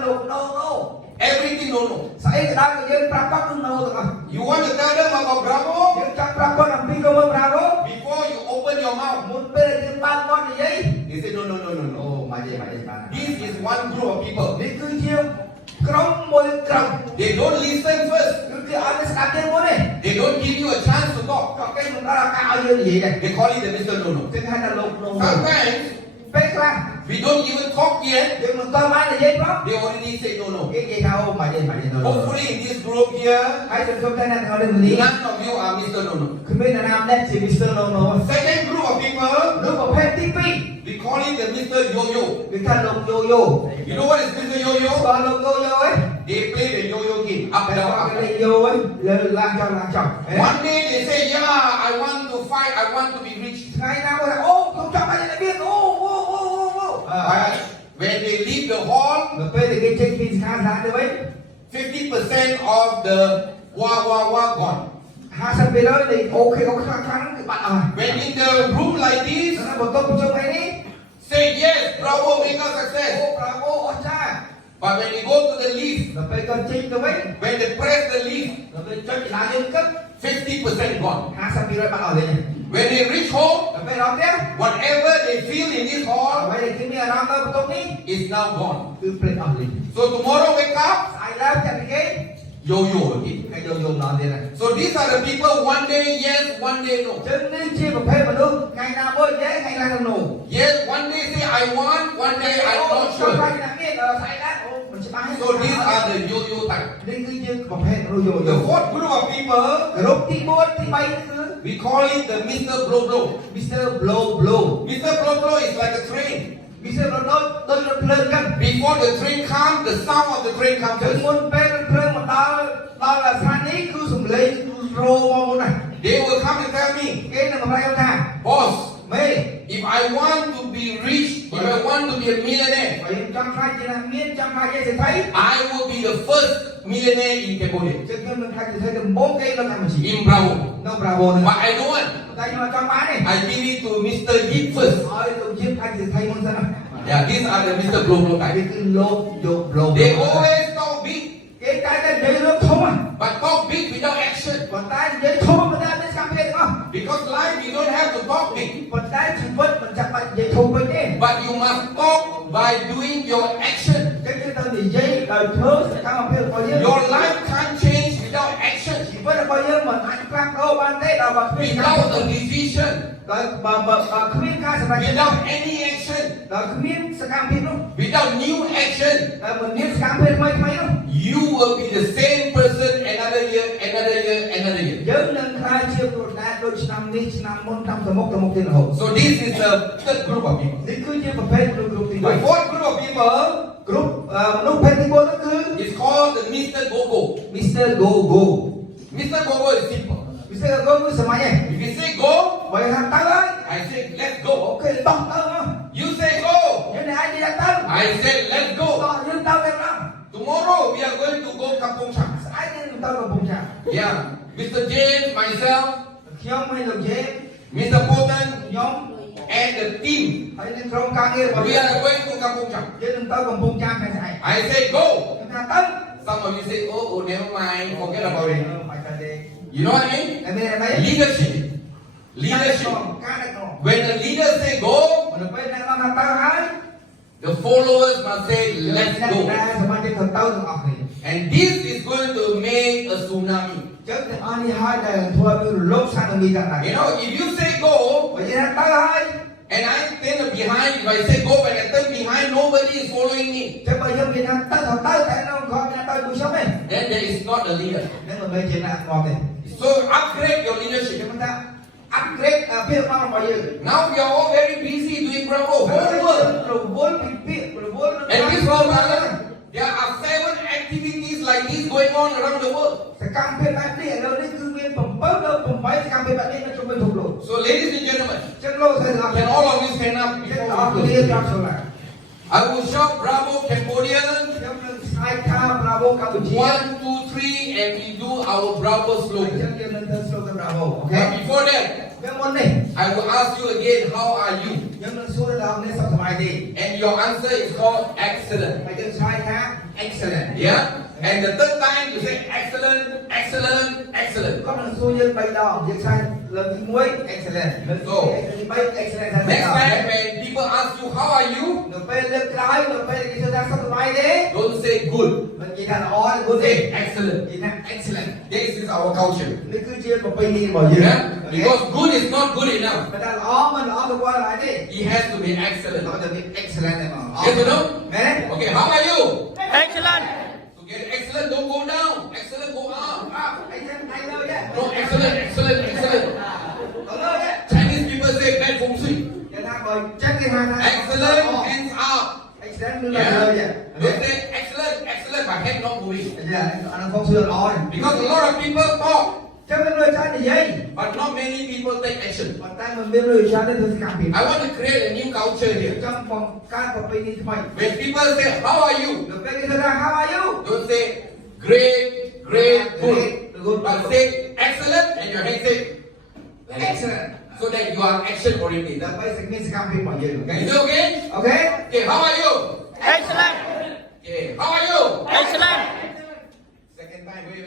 no. Everything no. Saya đang ở dưới Bravo no rồi. You want to tell them about Bravo? Nhưng chắc Bravo làm phi công Bravo. Before you open your mouth. Muốn bên là trên ban con gì vậy? They say no. Oh, mà gì. This is one group of people. Đi cứ chiêu. Krong môi krong. They don't listen first. Cứ cái anh ấy sắp đến môi này. They don't give you a chance to talk. Còn cái người ta là cao như vậy này. They call it the Mr. No. Thứ hai là lục no. Sometimes Fake là. we don't even talk yet. Nhưng mà tôi nói là gì đó. They already say no. Cái gì đâu mà gì no. Hopefully in this group here, Ai cũng không thể nào nói được gì. none of you are Mr. No. Không biết là nam đấy chỉ Mr. No. Second group of people, Lúc mà phép TV. we call it the Mr. Yo-Yo. Người ta lục yo. You know what is Mr. Yo-Yo? Còn lục yo ấy. They play the yo-yo game, up and down. Cái này yo ấy. Làm cho. One day they say, yeah, I want to fight, I want to be rich. Ngày nào cũng là ô không cho ai lại biết ô. When they leave the hall, Rồi bây giờ cái check in khá ra được ấy. 50% of the wah gone. Hai sân bên đó thì ok kháng thì bạn à. When in the room like this, Nó một tông trong này đi. say yes, bravo, make us success. Ô bravo cha. But when they go to the lift, Rồi bây giờ check được ấy. when they press the lift, Rồi bây giờ check là liên cấp. 50% gone. Hai sân bên đó bạn ở đây. When they reach home, Rồi bây giờ tiếp. whatever they feel in this hall Bây giờ khi mình làm đâu tông đi. is now gone. Cứ play ở đây. So tomorrow wake up, Ai làm chặt cái. yo-yo again. Cái yo nói thế này. So these are the people, one day yes, one day no. Chân đi chia một phê mà đúng. Ngày nào bơi dễ, ngày nào nổ. Yes, one day say I want, one day I'm not sure. So these are the yo-yo type. The fourth group of people, we call it the Mr. Blow Blow. Mr. Blow. Mr. Blow Blow is like a train. Mr. Blow tôi lênกัน Before the train comes, the sound of the train comes ถึง first. មុនពេលព្រឹងមកដល់ស្ថានីយ៍គឺសំឡេងរោមកមុនណា They will come and tell me, គេនឹងប្រែថា boss, មេ if I want to be rich, if I want to be a millionaire, បើយើងចង់ខ្លាចជាណាមានចង់ខ្លាចជាសេដ្ឋី I will be the first millionaire in Cambodia, ចឹងខ្ញុំនឹងខ្លាចសេដ្ឋីដំបូងគេនៅកម្ពុជា in Bravo. នៅ Bravo នឹង But I don't want. តែខ្ញុំចង់បានទេ I give it to Mr. Yip first. ឲ្យទៅជាខ្លាចសេដ្ឋីមុនសិនណា Yeah, these are the Mr. Blow Blow តែ type. វាគឺលោកយកប្លូ They always talk big, គេតែតែនិយាយរឿងធំហ្នឹង but talk big without action. ប៉ុន្តែនិយាយធំមិនដែលមានសកម្មភាពទាំងអស់ Because life, you don't have to talk big, ប៉ុន្តែជីវិតមិនចាំបាច់និយាយធំពេកទេ but you must talk by doing your action. គេគឺទៅនិយាយដោយធ្វើសកម្មភាពរបស់យើង Your life can't change without action, ជីវិតរបស់យើងមិនអាចផ្លាស់ប្ដូរបានទេដល់បើគ្មានការ without a decision, ដោយបើគ្មានការសម្រេចចិត្ត without any action, ដោយគ្មានសកម្មភាពនោះ without new action. ដែលមិនមានសកម្មភាពថ្មីនោះ You will be the same person another year. យើងនឹងខ្លាចជាប្រដាដូចឆ្នាំនេះឆ្នាំមុនតាមទៅមុខទៀតរហូត So this is the third group of people. នេះគឺជាប្រភេទមនុស្សគ្រប់ទី The fourth group of people គ្រប់មនុស្សភេទទី4នោះគឺ is called the Mr. Go-Go. Mr. Go Mr. Go-Go is simple. Mr. Go គឺសម័យឯង If you say go, បើថាទៅហើយ I say let's អូ go. ខេតោះទៅមក You say go, យើងនេះអាចនិយាយទៅ I say let's តោះ go. យើងទៅតែម្ដង Tomorrow we are going to go Kampong Cham. ស្អែកយើងទៅកំពង់ចាម Yeah, Mr. James, myself, ខ្ញុំហើយលោកយេ Mr. Potan, ខ្ញុំ and the team. ហើយនឹងក្រុមការងាររបស់ We យើង are going to Kampong Cham. យើងនឹងទៅកំពង់ចាមថ្ងៃស្អែក I say go. ខ្ញុំថាទៅ Some of you say, oh, never mind, forget about it. មិនទៅទេ You know what I mean? តែមានអី Leadership. ការដឹកនាំ When the leader say go, នៅពេលអ្នកនាំថាទៅហើយ the followers must say let's អ្នក go. ដែលសមាជិកទៅទាំងអស់គ្នា And this is going to make a tsunami. ចឹងទាំងអស់នេះហើយដែលធ្វើឲ្យរលកសាមីកើតឡើង You know, if you say go, បើយើងថាទៅហើយ and I turn behind, if I say go and I turn behind, nobody is following me. ចឹងបើយើងនិយាយថាទៅតែនៅគាត់អ្នកទៅមួយខ្ញុំទេ Then there is not a leader. នឹងមិនមែនជាអ្នកនាំទេ So upgrade your leadership. ខ្ញុំថា upgrade ភាពរបស់របស់យើង Now we are all very busy doing Bravo whole world. រវល់ពីពាក្យរវល់ And this world, there are 7 activities like this going on around the world. សកម្មភាពបែបនេះឥឡូវនេះគឺមាន7ដល់8សកម្មភាពបែបនេះនៅជុំវិញពិភពលោក So ladies and gentlemen, ចឹងលោកស្រីទាំងអស់ can all of you stand up ចឹង before អស់ we គ្នា close? ចាប់ចូលឡើង I will shout Bravo Cambodia. ខ្ញុំនឹងស្អាតថា Bravo កម្ពុជា 1, 2, 3, and we do our Bravo ចឹង slogan. យើងនឹងទៅ slogan Bravo អូខេ But before that, ពេលមុននេះ I will ask you again, how are you? យើងនឹងសួរដល់អ្នកសុខសប្បាយទេ And your answer is called excellent. ហើយយើងឆ្លើយថា excellent Yeah. And the third time you say excellent, excellent, excellent. គាត់នឹងសួរយើង3ដងយើងឆានលើកទី1 excellent លើកទី2 excellent ថា Next time when people ask you how are you, នៅពេលលើកក្រោយនៅពេលគេសួរថាសុខសប្បាយទេ don't say good. មិននិយាយថាល្អទេ good ទេ Say excellent. និយាយថា excellent This is our culture. នេះគឺជាប្រពៃណីរបស់យើង Yeah. Because good is not good enough. បើថាល្អមិនល្អទៅគាត់ឡើយទេ It has to be excellent. ต้องจะมี excellent ទេបង Yes or no? មែនទេ Okay, how are you? Excellent. To get excellent, don't go down. Excellent, go up. អីចឹងថៃលើទេ No, excellent, excellent, excellent. ទៅលើទេ Chinese people say bad feng shui. គេថាបើចឹងគេហៅថា Excellent, hands up. excellent គឺលើលើទេ Don't say excellent, excellent, but head not moving. ចាអានោះខុសសួរល្អទេ Because a lot of people talk, ចឹងមានលុយច្រើននិយាយ but not many people take action. ប៉ុន្តែមិនមានលុយច្រើនទេធ្វើសកម្មភាព I want to create a new culture here. ចង់បង្កើតប្រពៃណីថ្មី When people say, how are you? នៅពេលគេថា how are you Don't say great, great, good. good But say excellent and your hand say excellent so that you are action oriented. ដើម្បីមានសកម្មភាពរបស់យើង Is it okay? អូខេ Okay, how are you? Excellent. Okay, how are you? Excellent. Second time, wait.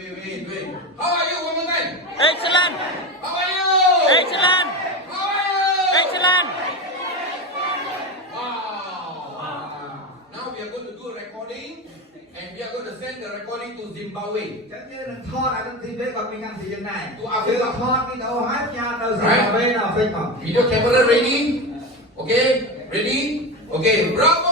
How are you? One more time. Excellent. How are you? Excellent. How are you? Excellent. Wow. Now we are going to do a recording and we are going to send the recording to Zimbabwe. ចឹងយើងនឹងថតអានោះទីពេលគាត់មានកម្មវិធីយ៉ាងណា ទូអាហ្វ្រិក យើងថតវីដេអូហើយផ្ញើទៅសាវ៉េនៅអាហ្វ្រិកមក Video camera ready? Okay? Ready? Okay, bravo!